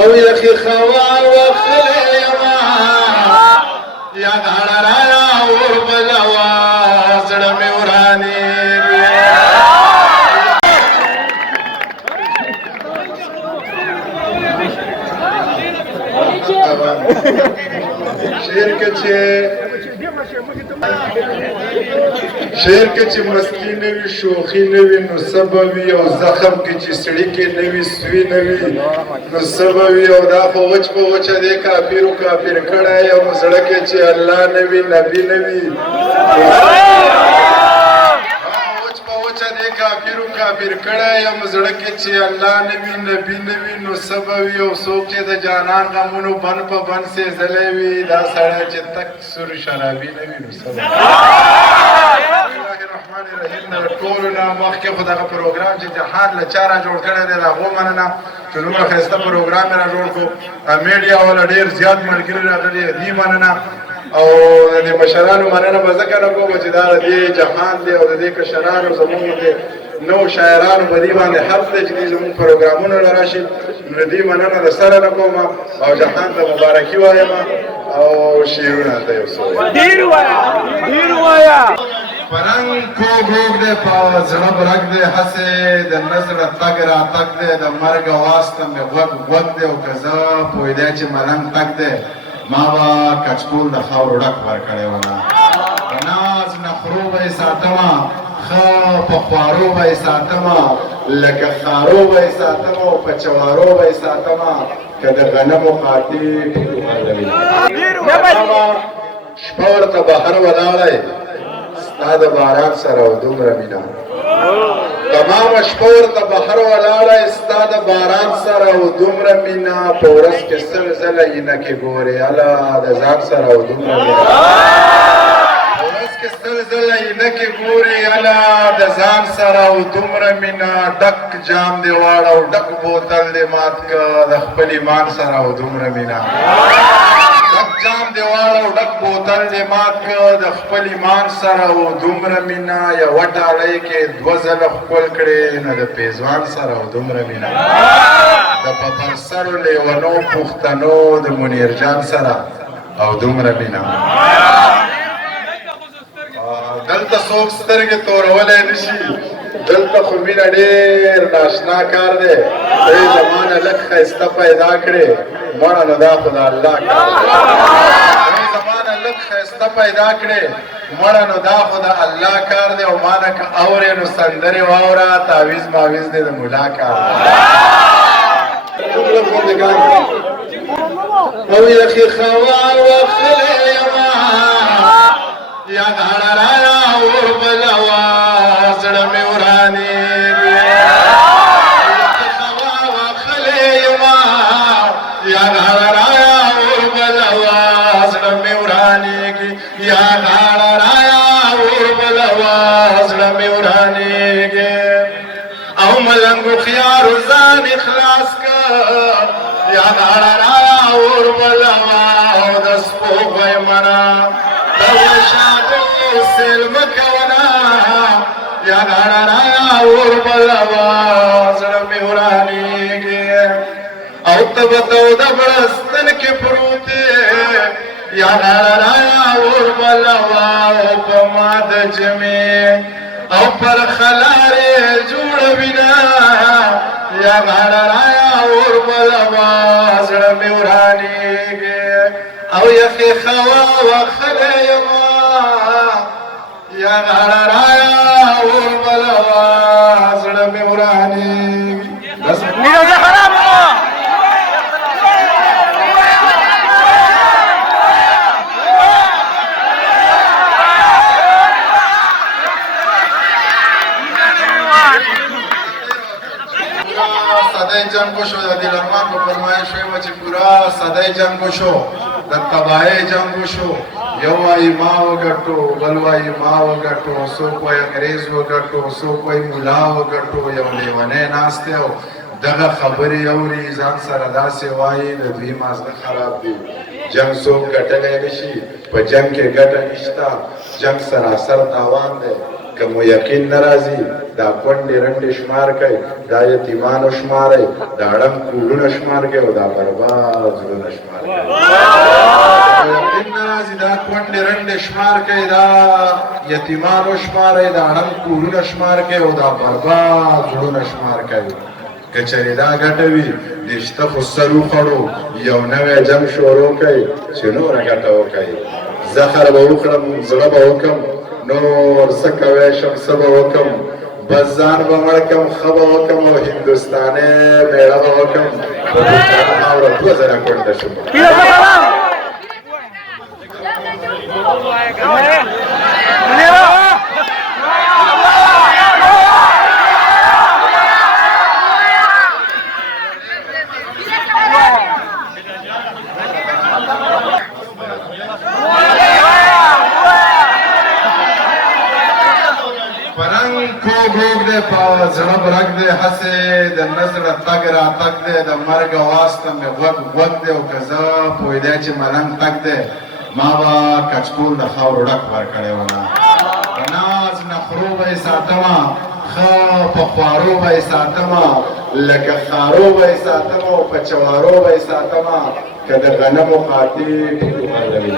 او یخی خوار وخلی یما یا غاړه رایا اور بلوا زړه مې ورانیږي شعر کې چې مستی نه وي شوخي نه وي نو څه به وي او زخم کې چې سړیکې نه وي سوي نه وي نو څه به وي او دا خو وچ په وچه دی کافر کړی او زړه کې چې الله نه وي نبي نه وي کافر کړی یم زړه کې چې الله نه وي نبي نه وي نو څه به وي او څوک چې د جانان غمونو بن په بن سېزلی وي دا سړی چې تک سور شرابي نه وي نو څه به الله الرحمن الرحیم د ټولو نه مخکې خو دغه پروګرام چې جهاد له چا را جوړ کړی دی د هغو مننه چې دومره ښایسته پروګرام یې را جوړ کړو میډیا والا ډېر زیات ملګري راغلي دې مننه او د مشرانو مننه به ځکه نه کوم چې دا د دې جهان دی او د دې کشرانو زموږ د نو شاعرانو په دې باندې حق دی چې دوی زموږ پروګرامونو له راشي نو د دې مننه د سره نه کوم او جهان ته مبارکي وایم او شعرونه ته یو څه ډېر وایه پرنګ کوږ دی په زړه برګ دی هسې د نزړه تګ راتګ دی د مرګ اواز ته مې غوږ دی او که زه پوهېدی چې ملنګ تګ دی ما به کچکول د خاورو ډک ورکړی وه په ناز نخرو به یې ساتمه ښه په خوارو به یې ساتمه لکه خارو به یې ساتمه او په چوارو به یې ساتمه که د غنمو قاطي ټولو غرلوي شپه ورته بهر ولاړی ستا د باران سره او دومره مینه تمامه شپه ورته بهر ولاړی ستا د باران سره او دومره مینه په ورځ کې سل ځله عینکې ګورې هله د ځان سره او دومره مینه سل ځله عینکې ګورې هله د ځان سره او دومره مینه ډک جام دې واړه او ډک بوتل دې مات که د خپل ایمان سره او دومره مینه ډک جام دې واړه او ډک بوتل دې مات که د خپل ایمان سره او دومره مینه یوه ډالۍ کې دوه ځله ښکل کړې نه د پیزوان سره او دومره مینه د ببرسرو لیونو پښتنو د منیرجان سره او دومره مینه دلته څوک سترګې تورولی نه شي دلته خو مینه ډېر ناشنا کار دی ته یې زما نه لږ ښایسته پیدا کړې مړه نو دا خو د الله کار دی ته یې زما نه لږ ښایسته پیدا کړې مړه نو دا خو د الله کار دی او ما نه که اورې نو سندرې واوره تعویز ماویز دی د ملا کار دی او یخي خوار وخلی یما یا غاړه رایا اور بلوا زړه مې ورانیږي یخي خوار وخلی یما یا غاړه رایا اور بلوا زړه مې ورانیږي یا غاړه رایا اور بلوا زړه مې ورانیږي او ملنګ خيار ځان اخلاص کا یا غاړه رایا اور بلوا او د سپوږمۍ منا سلم کونا یا غاړه رایا اور بلوا زړه مې ورانیږي او ته به توده بړستن کې پروت یا غاړه رایا اور بلوا او په ما د جمې او پر خلارې جوړوینه یا غاړه رایا اور بلوا زړه مې ورانیږي او یخې خوا وخلی یما یا غاړه رایا اور بلوا زړه مې ورانیږي صدای جنگ وشو د دلارمان په فرمایش ویمه چې پورا صدای جنگ وشو د تباهۍ جنگ وشو یو وایي ما وګټو بل وایي ما وګټو څوک وایي انګریز وګټو څوک وایي ملا وګټو یو لیونی ناست دی او دغه خبرې اوري ځان سره داسې وایي د دوی مازده خراب دی جنگ څوک ګټلی نه شي په جنگ کې ګټه نشته جنگ سراسر تاوان دی که مو یقین نه راځي دا کونډې رنډې شمار کوي دا یتیمانو شمارئ دا ړنګ کورونه شمار کوي او دا برباد زړونه شمار کوي یقین نه راځي دا کونډې رنډې شمار کوي دا یتیمانو شمارئ دا ړنګ کورونه شمار کوي او دا برباد زړونه شمار کوي که چېرې دا ګټه وي دشته خو سر وخوړو یو نوی جنګ شروع کوي چې نوره ګټه وکوي زخر به وکړم زړه به وکړم نور څه کوی شم څه به وکړم بس ځان به مړ کړم ښه به وکړم او هندوستانۍ مېړه به وکړم په دوستانه خاوره 2000 کونډه شم زړه برګ دی هسې د نظره تګ راتګ دی د مرګ اواز ته مې غوږ غوږ دی او که زه پوهېدی چې ملنګ تګ دی ما به کچکول د خاورو ډک ورکړی وله په ناز نخرو به یې ساتمه ښه په خوارو به یې ساتمه لکه خارو به یې ساتمه او په چوارو به یې ساتمه که د غنمو قاطع په کومه لوي